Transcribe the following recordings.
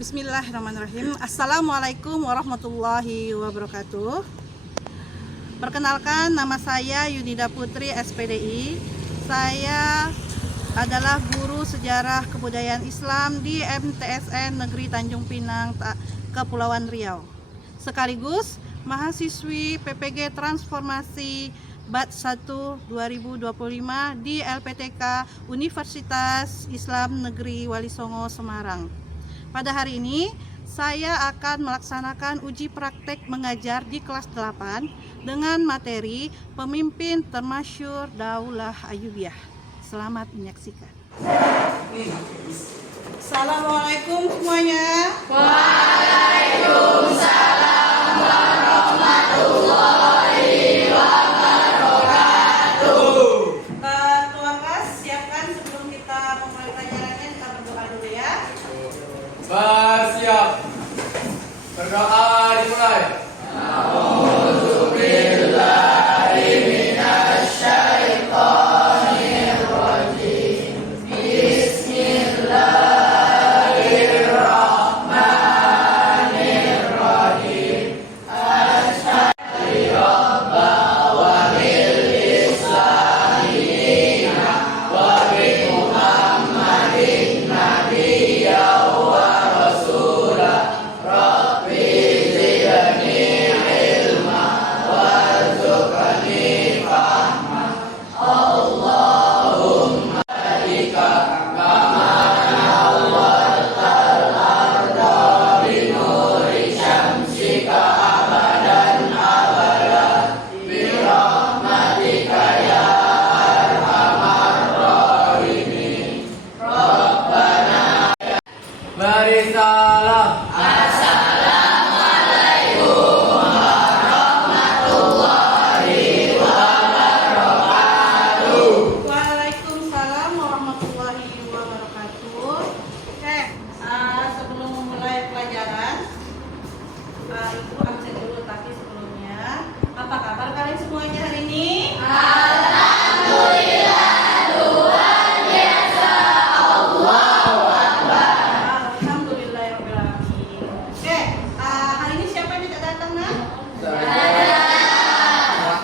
Bismillahirrahmanirrahim. Assalamualaikum warahmatullahi wabarakatuh. Perkenalkan, nama saya Yunida Putri, SPDI. Saya adalah guru sejarah kebudayaan Islam di MTSN Negeri Tanjung Pinang, Kepulauan Riau. Sekaligus mahasiswi PPG Transformasi Batch 1 2025 di LPTK Universitas Islam Negeri Wali Songo, Semarang. Pada hari ini, saya akan melaksanakan uji praktek mengajar di kelas 8 dengan materi Pemimpin Termasyhur Daulah Ayyubiyah. Selamat menyaksikan. Assalamualaikum semuanya. Waalaikumsalam warahmatullahi wabarakatuh. Ketua kelas, siapkan sebelum kita memulai pelajarannya, kita berdoa dulu ya. Bersiap. Berdoa dimulai. A'udzubillahi minasyaitonirrajim. Bismillahirrahmanirrahim. Asyhadu rabba wa bil islamina wa bi Muhammadin nabiyya wa rasulah. Rabbi zidni ilma warzuqni fahma. Allahumma bika kama nawwartal arda binuri syamsika abadan abada bi rahmatika ya arhamar rahimin. Rabbana beri salam. Assalamualaikum warahmatullahi wabarakatuh. Waalaikumsalam warahmatullahi wabarakatuh. Sebelum memulai pelajaran, Ibu absen dulu, tapi sebelumnya, apa kabar kalian semuanya hari ini? Alhamdulillah, luar biasa. Allahu Akbar. Alhamdulillahirrahmanirrahim. Hari ini siapa yang tidak datang, nak?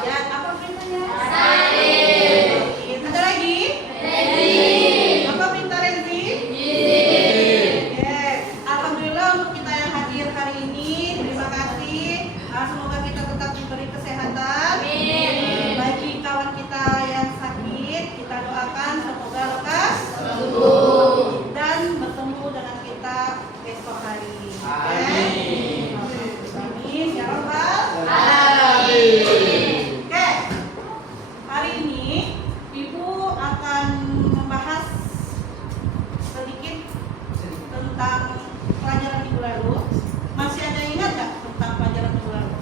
Ya, apa perintahnya? Ada lagi? Apa perintah Renzi? Oke, alhamdulillah untuk kita yang hadir hari ini. Terima kasih. Semoga kita tetap diberi kesehatan. Bagi kawan kita yang sakit, kita doakan semoga lekas sembuh dan bertemu dengan kita besok hari. Amin. Amin ya Rabbal alamin. Oke, hari ini Ibu akan membahas sedikit tentang pelajaran minggu lalu. Masih ada yang ingat nggak tentang pelajaran minggu lalu?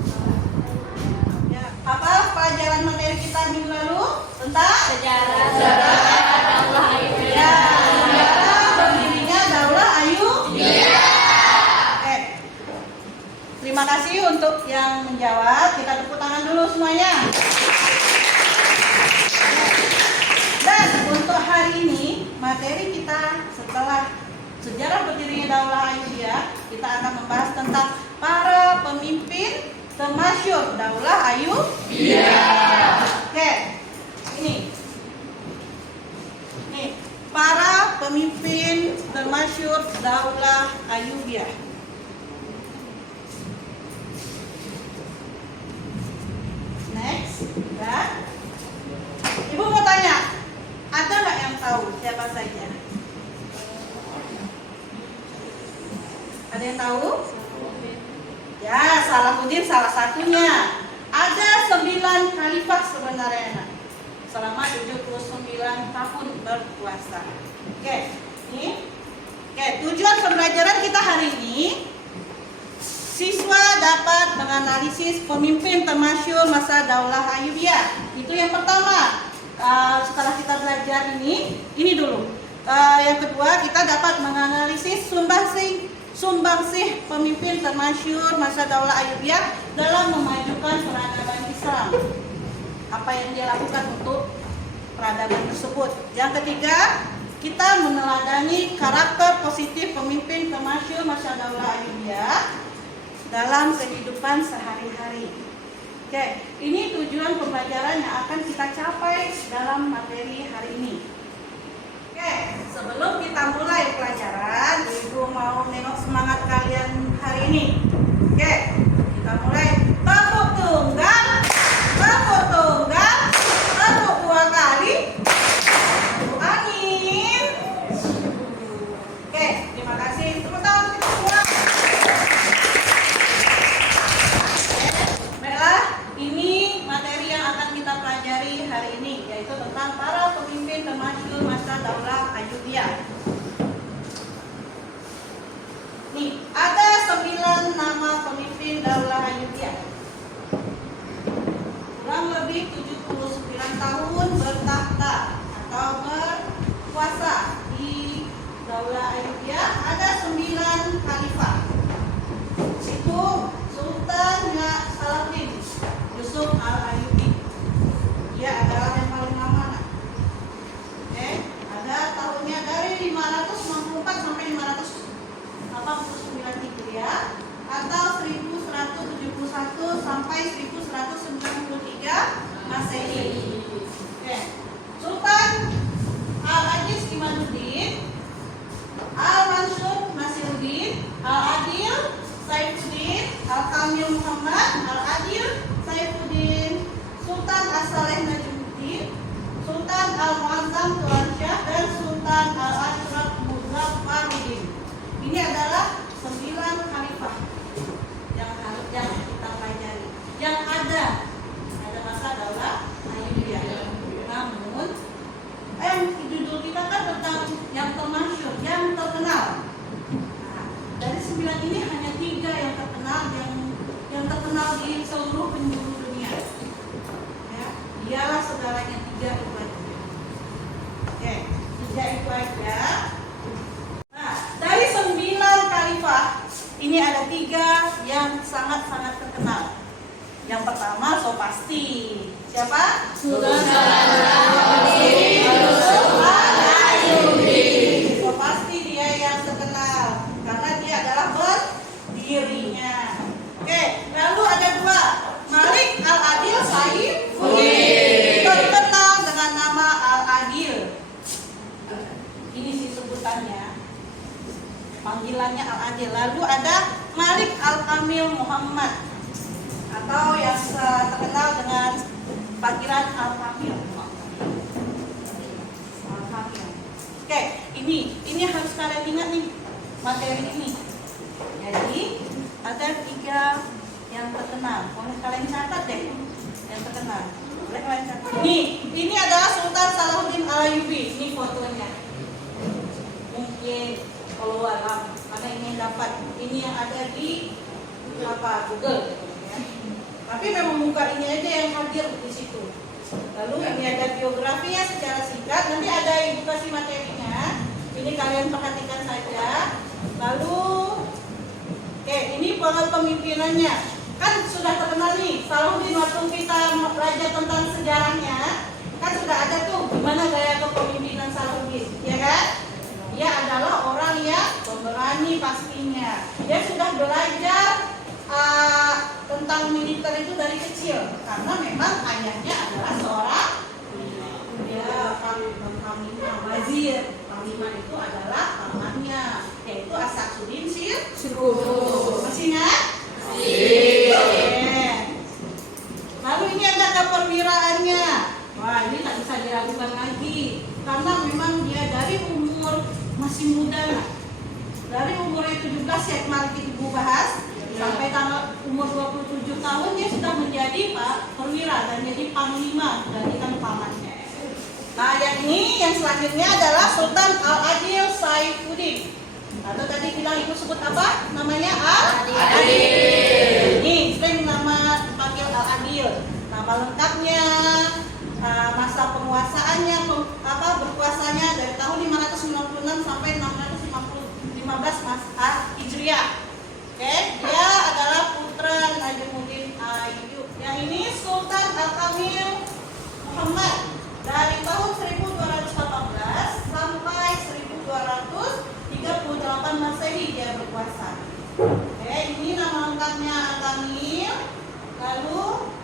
Ya, apa pelajaran materi kita minggu lalu? Tentang Sejarah Daulah Ayyubiyah. sejarah berdirinya Daulah Ayyubiyah. Oke. Terima kasih untuk yang menjawab. Kita tepuk tangan dulu semuanya. Dan untuk hari ini materi kita setelah sejarah berdirinya Daulah Ayyubiyah, kita akan membahas tentang para pemimpin termasyhur Daulah Ayyubiyah. Oke, ini para pemimpin termasyhur Daulah Ayyubiyah. Next, dan Ibu mau tanya, ada nggak yang tahu siapa saja? Ada yang tahu? Ya, Salahuddin salah satunya. Ada 9 khalifah sebenarnya selama 79 tahun berkuasa. Oke, ini. Oke, tujuan pembelajaran kita hari ini, siswa dapat menganalisis pemimpin termasyhur masa Daulah Ayyubiyah. Itu yang pertama. Setelah kita belajar ini dulu. Yang kedua, kita dapat menganalisis sumbangsih pemimpin termasyhur masa Daulah Ayyubiyah dalam memajukan peradaban Islam. Apa yang dia lakukan untuk peradaban tersebut. Yang ketiga, kita meneladani karakter positif pemimpin termasyhur masa Daulah Ayyubiyah dalam kehidupan sehari-hari. Oke, ini tujuan pembelajaran yang akan kita capai dalam materi hari ini. Oke, sebelum kita mulai pelajaran, Ibu mau nengok semangat kalian hari ini. Oke, kita mulai. Tepuk tunggal, tepuk tunggal, tepuk 2 kali, tepuk angin. Oke, terima kasih. Tepuk tangan kita semua. Baiklah, ini materi yang akan kita pelajari hari ini, yaitu tentang para pemimpin termasyhur masa Daulah Ayyubiyah. Nih, ada 9 nama pemimpin Daulah Ayyubiyah. Kurang lebih 79 tahun bertakhta atau berkuasa di Daulah Ayyubiyah. Ada 9 khalifah. Itu Sultan Salahuddin Yusuf Al-Ayyubi. Dia adalah yang paling lama. Oke, ada tahunnya dari 564 sampai 589 Hijriah atau 1171 sampai 1193 Masehi. Oke. Sultan Al-Aziz Imaduddin, Al-Mansur Nasiruddin, Al-Adil Saifuddin, Al-Kamil Muhammad, Al-Adil Saifuddin, Sultan As-Saleh Najmuddin, Sultan Al-Muazzam Tuansyah, dan Sultan Al-Ashraf Muzaffaruddin. Ini adalah 9 khalifah yang kita pelajari, yang ada masa Daulah Ayyubiyah. Namun, judul kita kan tentang yang termasyhur, yang terkenal. Nah, dari 9 ini hanya 3 yang terkenal, yang terkenal di seluruh penjuru dunia. Ya, dialah segalanya, 3 itu aja. Oke, 3 itu aja. Nah, dari 9 khalifah ini ada 3 yang sangat-sangat terkenal. Yang pertama, so pasti siapa? Sultan Salahuddin Yusuf Al-Ayyubi. So pasti dia yang terkenal karena dia adalah berdirinya. Oke, lalu ada 2, Malik Al-Adil Saifuddin. Itu dikenal dengan nama Al-Adil. Ini sih sebutannya, panggilannya Al-Adil. Lalu ada Malik Al-Kamil Muhammad atau yang terkenal dengan panggilan Al-Kamil. Al-Kamil. Oke, ini harus kalian ingat nih materi ini. Jadi ada 3 yang terkenal. Boleh kalian catat deh yang terkenal. Boleh kalian catat. Ini adalah Sultan Salahuddin Al-Ayyubi. Ini fotonya. Mungkin kalau karena ini dapat ini yang ada di Google. Tapi memang muka ini aja yang hadir di situ. Lalu ini ada biografinya secara singkat. Nanti ada ibu kasih materinya. Ini kalian perhatikan saja. Lalu, oke, ini pemimpinannya. Kan sudah terkenal nih. Salahuddin, waktu kita belajar tentang sejarahnya, kan sudah ada tuh gimana gaya kepemimpinan Salahuddin, ya kan? Dia adalah orang yang pemberani pastinya. Dia sudah belajar tentang militer itu dari kecil karena memang ayahnya adalah seorang wazir. Panglima itu adalah pamannya, yaitu As-Saksuddin Sirkuh. Masih ingat? Lalu ini ada keperwiraannya. Wah, ini tak bisa diragukan lagi. karena memang dia dari umur masih muda lah. Dari umur 17 ya kemarin Ibu bahas sampai tanggal umur 27 tahun dia sudah menjadi perwira dan jadi panglima dari pamannya. Nah yang selanjutnya adalah Sultan Al-Adil Saifuddin. Atau tadi bilang Ibu sebut apa? Namanya Al-Adil. Ini sering nama dipanggil Al-Adil. Nama lengkapnya, masa penguasaannya, berkuasanya dari tahun 596 sampai 615 Hijriah. Oke, dia adalah putra Najmuddin Ayyub. Yang ini Sultan Al-Kamil Muhammad dari tahun 1218 sampai 1238 Masehi dia berkuasa. Oke, ini nama lengkapnya Al-Kamil. Lalu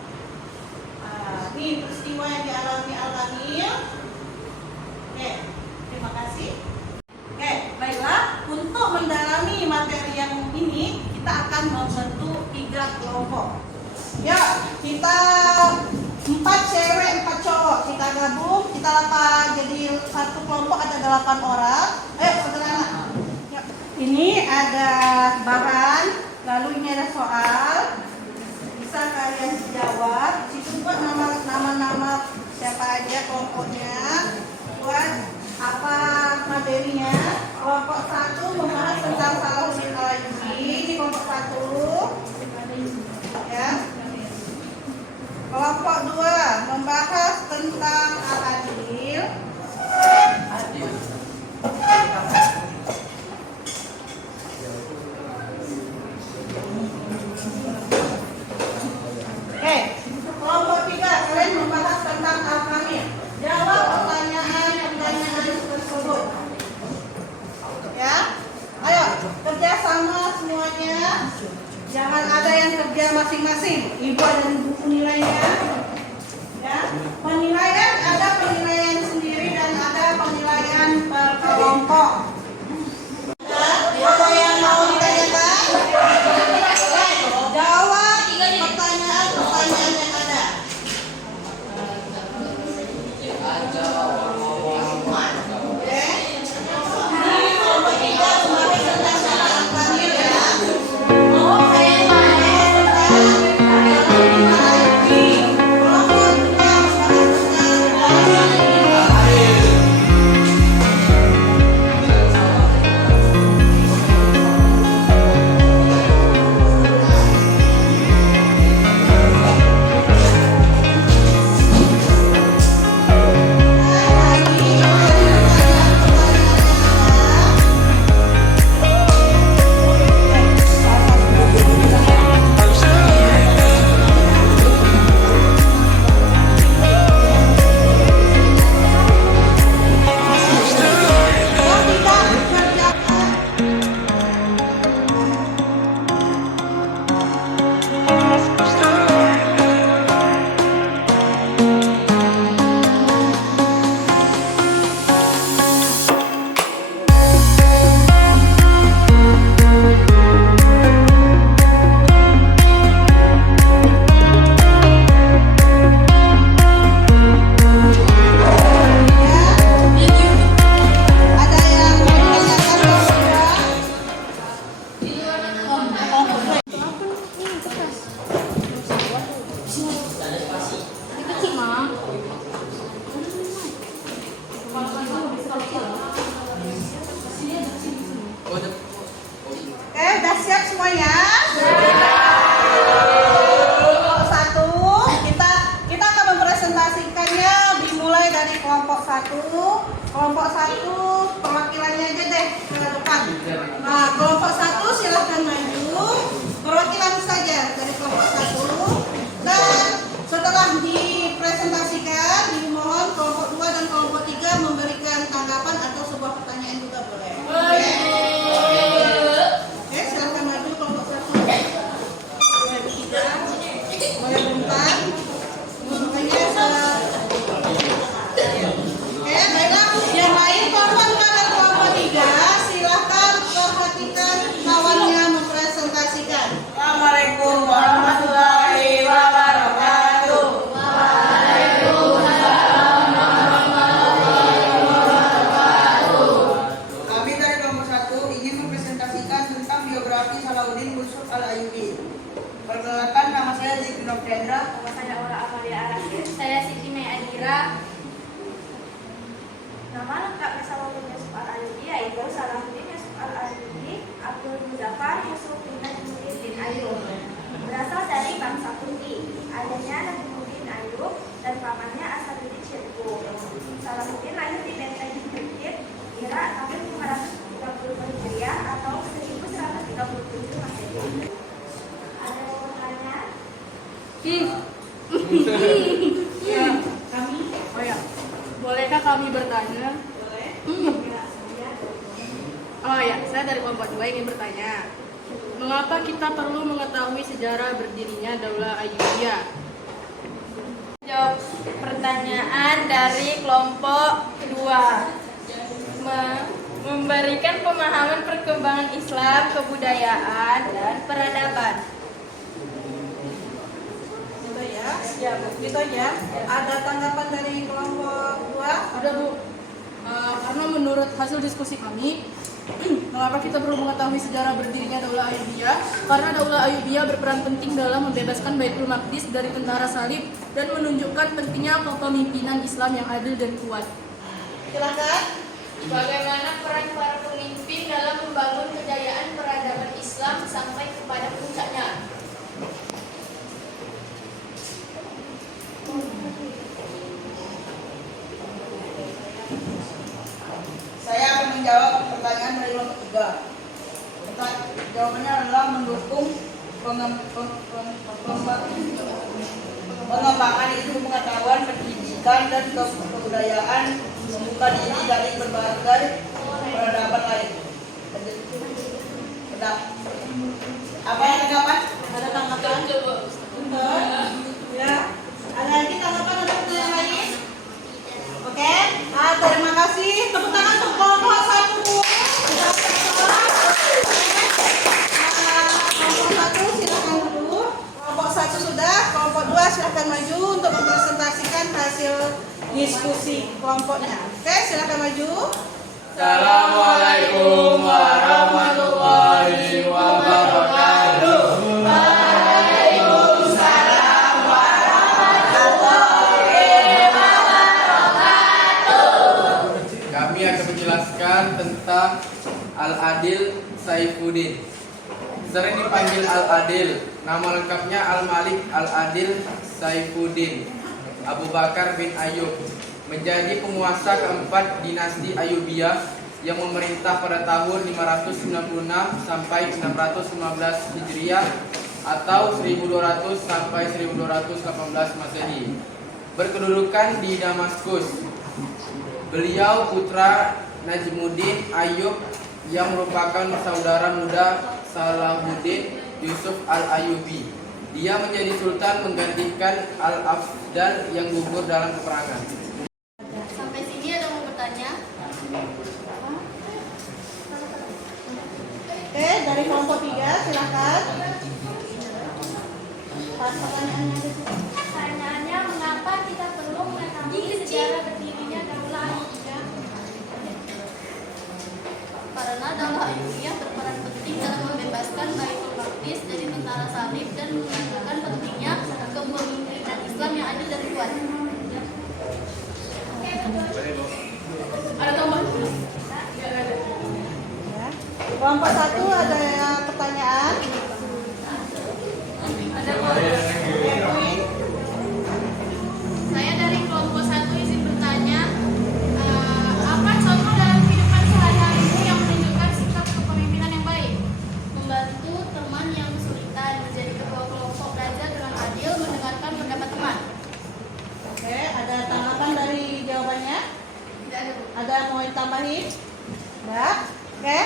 ini peristiwa yang dialami Al-Kamil. Oke, terima kasih. Oke, baiklah. Untuk mendalami materi yang ini, kita akan membentuk 3 kelompok. Ya, kita 4 cewek, 4 cowok. Kita gabung, kita jadi satu kelompok ada 8 orang. Saudara. Ya. Ini ada bahan, lalu ini ada soal. Bisa kalian jawab. Di situ buat nama-nama siapa aja kelompoknya. Buat apa materinya. Kelompok 1 membahas tentang Salahuddin Al-Ayyubi. Ini kelompok 1. Ya. Kelompok 2 membahas tentang Al-Adil. Oke, kelompok 3 kalian membahas tentang Al-Kamil. Jawab pertanyaan tersebut. Ya, ayo kerjasama semuanya. Jangan ada yang kerja masing-masing. Ibu ada di buku nilainya. Ya, penilaian ada penilaian sendiri dan ada penilaian per kelompok. Apa yang mau ditanyakan? Jawab pertanyaan yang ada. Udah siap semuanya? Kelompok 1 kita akan mempresentasikannya dimulai dari kelompok 1. Kelompok 1 perwakilannya aja deh ke depan. Nah, kelompok 1 silahkan maju. Perwakilan saja dari kelompok 1. Dan setelah dipresentasikan, dimohon kelompok 2 dan kelompok 3 memberikan tanggapan atau sebuah pertanyaan juga boleh. Oke, silakan maju kelompok 1. Kelompok 3 boleh berempat. Baiklah, yang lain kelompok 4 dan kelompok 3 silakan perhatikan kawannya mempresentasikan. Assalamualaikum. Nama lengkapnya Salahuddin Yusuf Al-Ayyubi yaitu Salahuddin Yusuf Al-Ayyubi Abdul Muzaffar Yusuf bin Najmuddin bin Ayyub. Berasal dari bangsa Kunti. Adanya Najmuddin Ayyub dan pamannya Asaduddin Syirkuh. Salahuddin lahir di Benteng Bukit, Irak tahun 530 Hijriah atau 1137 Masehi. Ada yang mau bertanya? Ya, kami Oh ya, bolehkah kami bertanya? boleh. Oh ya, saya dari kelompok 2 ingin bertanya. Mengapa kita perlu mengetahui sejarah berdirinya Daulah Ayyubiyah? Jawab pertanyaan dari kelompok 2. Memberikan pemahaman perkembangan Islam, kebudayaan, dan peradaban. Gitu ya. Ya, Bu. Gitu aja. Ada tanggapan dari kelompok 2? Ada Bu, karena menurut hasil diskusi kami, mengapa kita perlu mengetahui sejarah berdirinya Daulah Ayyubiyah? Karena Daulah Ayyubiyah berperan penting dalam membebaskan Baitul Maqdis dari tentara salib dan menunjukkan pentingnya kepemimpinan Islam yang adil dan kuat. Silakan. Bagaimana peran para pemimpin dalam membangun kejayaan peradaban Islam sampai kepada puncaknya? Saya akan menjawab pertanyaan dari kelompok 3. Jawabannya adalah mendukung pengembangan ilmu pengetahuan, pendidikan, dan kebudayaan, membuka diri dari berbagai peradaban lain. Apa yang tanggapan? Ada tanggapan? Ya. Ada lagi tanggapan untuk yang lain? Oke. Terima kasih. Tepuk tangan untuk kelompok 1, Bu. Kelompok 1 silakan dulu. Kelompok 1 sudah, kelompok 2 silakan maju untuk mempresentasikan hasil diskusi kelompoknya. Oke, silakan maju. Assalamualaikum warahmatullahi wabarakatuh. Kami akan menjelaskan tentang Al-Adil Saifuddin. Sering dipanggil Al-Adil, nama lengkapnya Al-Malik Al-Adil Saifuddin Abu Bakar bin Ayyub. Menjadi penguasa keempat dinasti Ayyubiyah yang memerintah pada tahun 596 sampai 615 Hijriah atau 1200 sampai 1218 Masehi. Berkedudukan di Damaskus. Beliau putra Najmuddin Ayyub yang merupakan saudara muda Salahuddin Yusuf Al-Ayyubi. Dia menjadi sultan menggantikan Al-Afdal yang gugur dalam peperangan. Sampai sini ada mau bertanya? Oke, dari kelompok 3 silakan. Pas pertanyaannya di situ. Pertanyaannya, mengapa kita perlu mengetahui sejarah berdirinya Daulah Ayyubiyah? Karena Daulah Ayyubiyah berperan penting dalam membebaskan Baitul Maqdis dari tentara salib dan menunjukkan pentingnya kepemimpinan Islam yang adil dan kuat. Ada tambahan? Ya. Kelompok 1 ada pertanyaan? Ada Edwin. Saya dari kelompok 1 izin bertanya, apa contoh dalam kehidupan sehari-harimu yang menunjukkan sikap kepemimpinan yang baik? Membantu teman yang kesulitan, menjadi ketua kelompok, belajar dengan adil, mendengarkan pendapat teman. Oke, ada tanggapan dari jawabannya? Ada yang mau ditambahin? Enggak? Oke.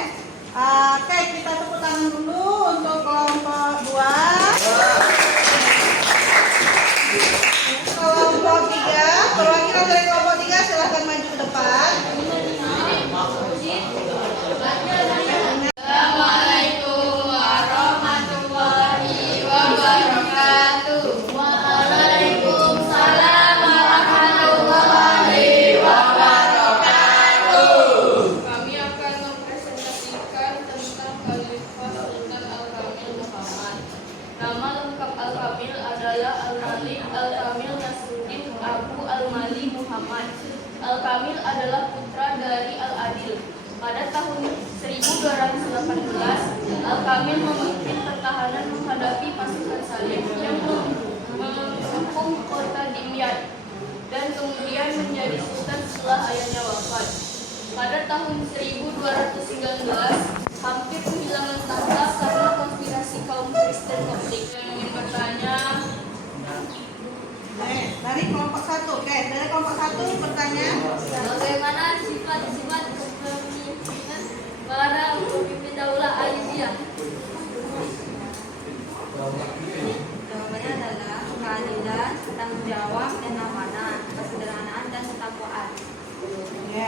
Oke, kita tepuk tangan dulu untuk kelompok 2. Kelompok 3, perwakilan dari kelompok 3 silahkan maju ke depan. Assalamualaikum warahmatullahi wabarakatuh. Waalaikumsalam warahmatullahi wabarakatuh. Kami akan mempresentasikan tentang Khalifah Sultan Al-Kamil Muhammad. Nama lengkap Al-Kamil adalah Al-Malik Al-Kamil Nasruddin Abu Al-Mali Muhammad Pada tahun 1218, Al-Kamil memimpin pertahanan menghadapi pasukan Salim yang mengepung kota Dimyat dan kemudian menjadi sultan setelah ayahnya wafat. Pada tahun 1219, hampir kehilangan tahta karena konspirasi kaum Kristen Katolik. Yang ingin bertanya, Dari kelompok 1. Oke, dari kelompok 1 pertanyaan. bagaimana sifat-sifat kepemimpinan para pemimpin Daulah Ayyubiyah? Jawabannya adalah keadilan, tanggung jawab, dan amanah, kesederhanaan, dan ketakwaan. Oke.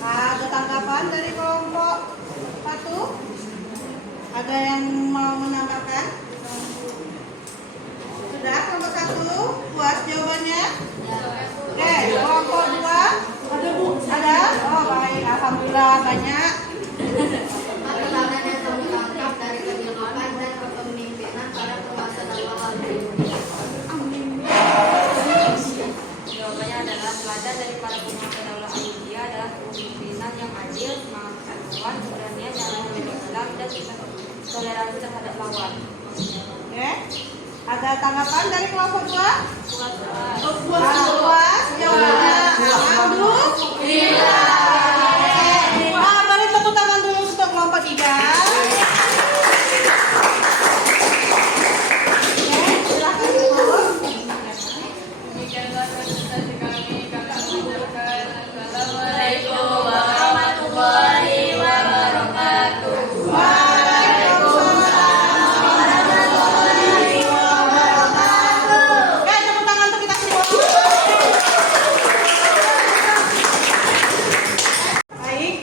Ada tanggapan dari kelompok 1? Ada yang mau menambahkan? Sudah, kelompok 1 puas jawabannya? Oke, kelompok 2 ada Bu? Ada? Oh baik, alhamdulillah banyak. Keterangan yang terungkap dari kehidupan dan kepemimpinan para penguasa Daulah Ayyubiyah. Jawabannya adalah teladan dari para penguasa Daulah Ayyubiyah adalah kepemimpinan yang adil, semangat persatuan, keberanian dalam membela Islam, dan toleransi terhadap lawan. Oke. Ada tanggapan dari kelompok 2? Puas. Puas jawabannya? Alhamdulillah. Mari tepuk tangan dulu untuk kelompok 3. Silakan Bu. Demikianlah presentasi kami mengucapkan Assalamualaikum warahmatullahi wabarakatuh. Oke, tepuk tangan untuk kita semua. Baik,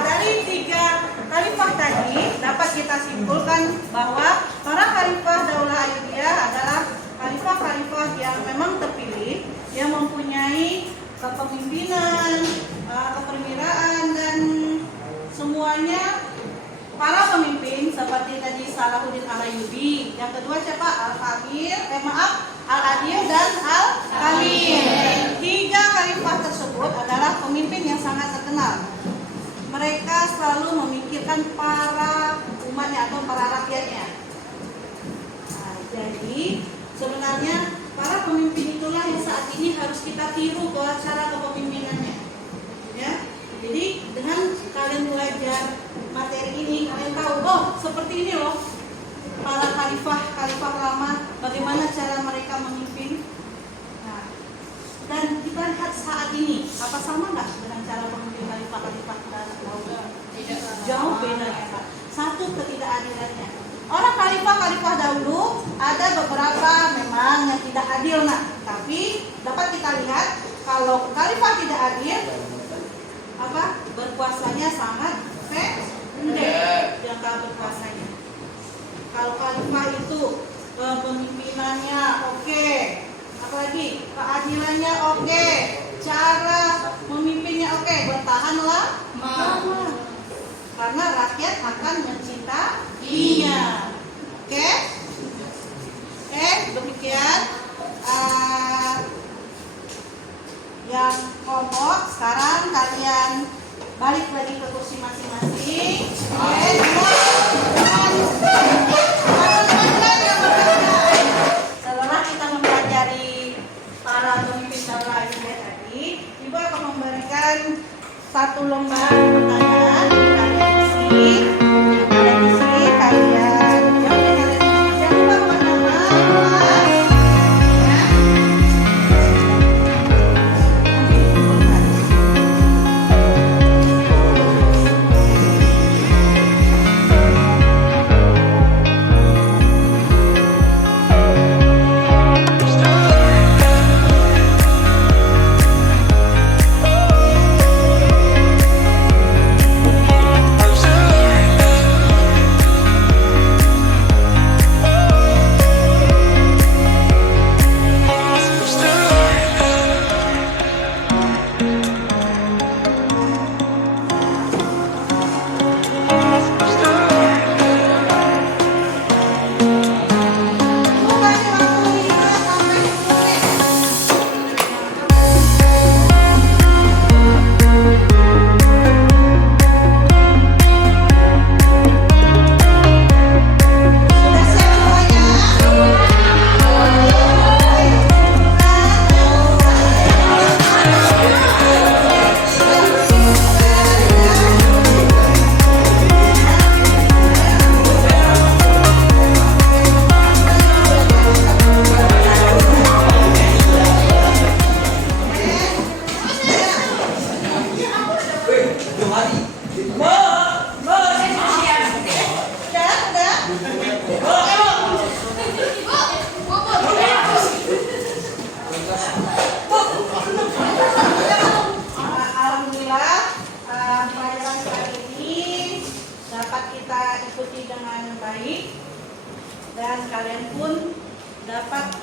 dari 3 khalifah tadi dapat kita simpulkan bahwa para khalifah Daulah Ayyubiyah adalah khalifah-khalifah yang memang terpilih, yang mempunyai kepemimpinan, keperwiraan, dan semuanya para pemimpin seperti tadi Salahuddin Al-Ayyubi. Yang kedua siapa? Al-Adil dan Al-Kamil. 3 khalifah tersebut adalah pemimpin yang sangat terkenal. Mereka selalu memikirkan para umatnya atau para rakyatnya. Nah, jadi sebenarnya para pemimpin itulah yang saat ini harus kita tiru bahwa cara kepemimpinannya. Ya. Jadi dengan kalian belajar materi ini, kalian tahu, oh seperti ini loh para khalifah lama, bagaimana cara mereka memimpin. Nah, dan kita lihat saat ini, apa sama nggak dengan cara pemimpin khalifah dahulu? Jauh bedanya, Pak. Satu, ketidakadilannya. Orang khalifah dahulu ada beberapa memang yang tidak adil, nah, tapi dapat kita lihat kalau khalifah tidak adil, berkuasanya sangat pendek jangka berkuasanya. Kalau khalifah itu pemimpinannya oke, apalagi keadilannya oke, cara memimpinnya oke, bertahan lama, karena rakyat akan mencintainya. Oke, demikian yang kelompok. Sekarang kalian balik lagi ke kursi masing-masing. Setelah kita mempelajari para pemimpin Daulah Ayyubiyah tadi, Ibu akan memberikan satu lembar pertanyaan. Kalian isi, kalian jawab dengan jangan lupa buat nama, kelas, ya. dengan baik dan kalian pun dapat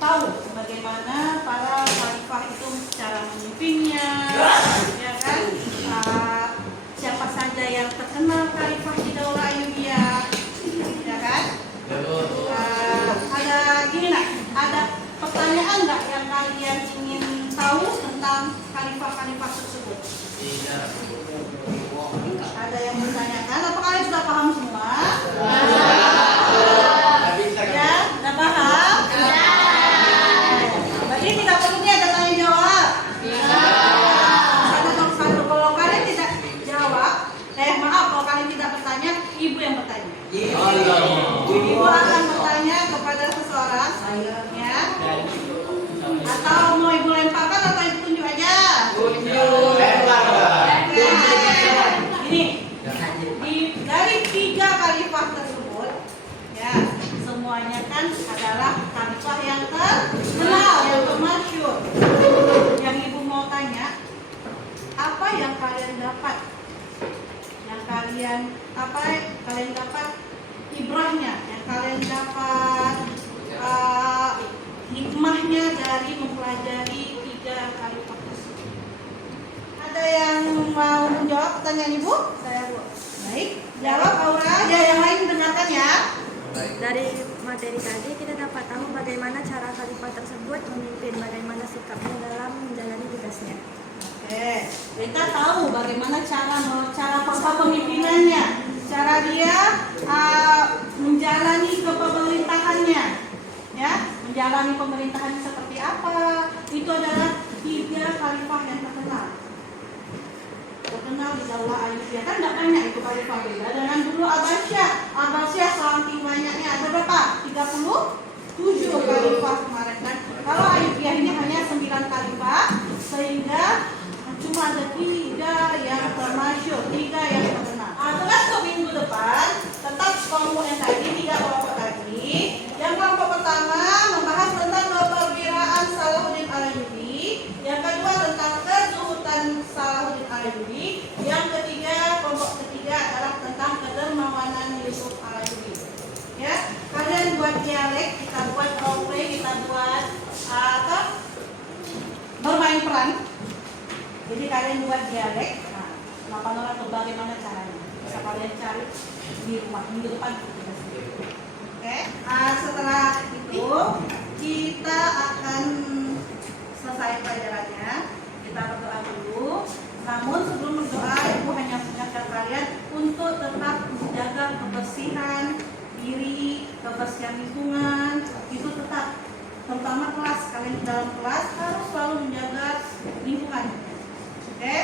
tahu bagaimana para khalifah itu cara memimpinnya, ya kan? Siapa saja yang terkenal khalifah di Daulah Ayyubiyah, ya kan? Ada gini nak, ada pertanyaan nggak yang kalian ingin tahu tentang khalifah-khalifah tersebut? Tidak. Ada yang bertanyakan? Apa kalian sudah paham semua? Ya, sudah paham? Berarti tidak perlu nih ada tanya jawab. Satu kalau kalian tidak jawab, maaf kalau kalian tidak bertanya, ibu yang bertanya. Ibu akan bertanya kepada seseorang, ya. Atau mau ibu lemparkan atau ibu tunjuk aja? Ini dari 3 khalifah tersebut, ya, semuanya kan adalah khalifah yang terkenal, yang termasyhur. Yang ibu mau tanya, apa yang kalian dapat? Kalian dapat ibrahnya, yang kalian dapat hikmahnya dari mempelajari 3 khalifah tersebut. Ada yang mau menjawab pertanyaan ibu? Saya Bu. Baik, jawab Aura. Ya, yang lain dengarkan ya. Dari materi tadi kita dapat tahu bagaimana cara khalifah tersebut memimpin, bagaimana sikapnya dalam menjalani tugasnya. Oke, kita tahu bagaimana cara kepemimpinannya, cara dia menjalani kepemerintahannya, ya, menjalani pemerintahan seperti apa. Itu adalah 3 khalifah yang terkenal di Daulah Ayyubiyah. Kan tidak banyak itu khalifah, beda dengan dulu Abbasiyah saking banyaknya ada berapa? 37 khalifah kemarin kan. Kalau Ayyubiyah ini hanya 9 khalifah, sehingga cuma ada 3 yang termasyhur, 3 yang terkenal. Terus ke minggu depan tetap kelompok yang tadi, 3 kelompok tadi. Yang kelompok pertama membahas tentang kepemimpinan Salahuddin Ayyubi, yang kedua tentang kezuhudan Salahuddin Ayyubi, yang ketiga, kelompok ketiga adalah tentang kedermawanan Yusuf Ayyubi. Ya, kalian buat dialek, kita buat role play, kita buat bermain peran. Jadi kalian buat dialek. Nah, 8 orang tuh bagaimana caranya? Bisa kalian cari di rumah minggu depan. Oke. Setelah itu kita akan selesai pelajarannya. Kita berdoa dulu. Namun sebelum berdoa, ibu hanya mengingatkan kalian untuk tetap menjaga kebersihan diri, kebersihan lingkungan. Itu tetap, terutama kelas. Kalian di dalam kelas harus selalu menjaga lingkungan. Oke?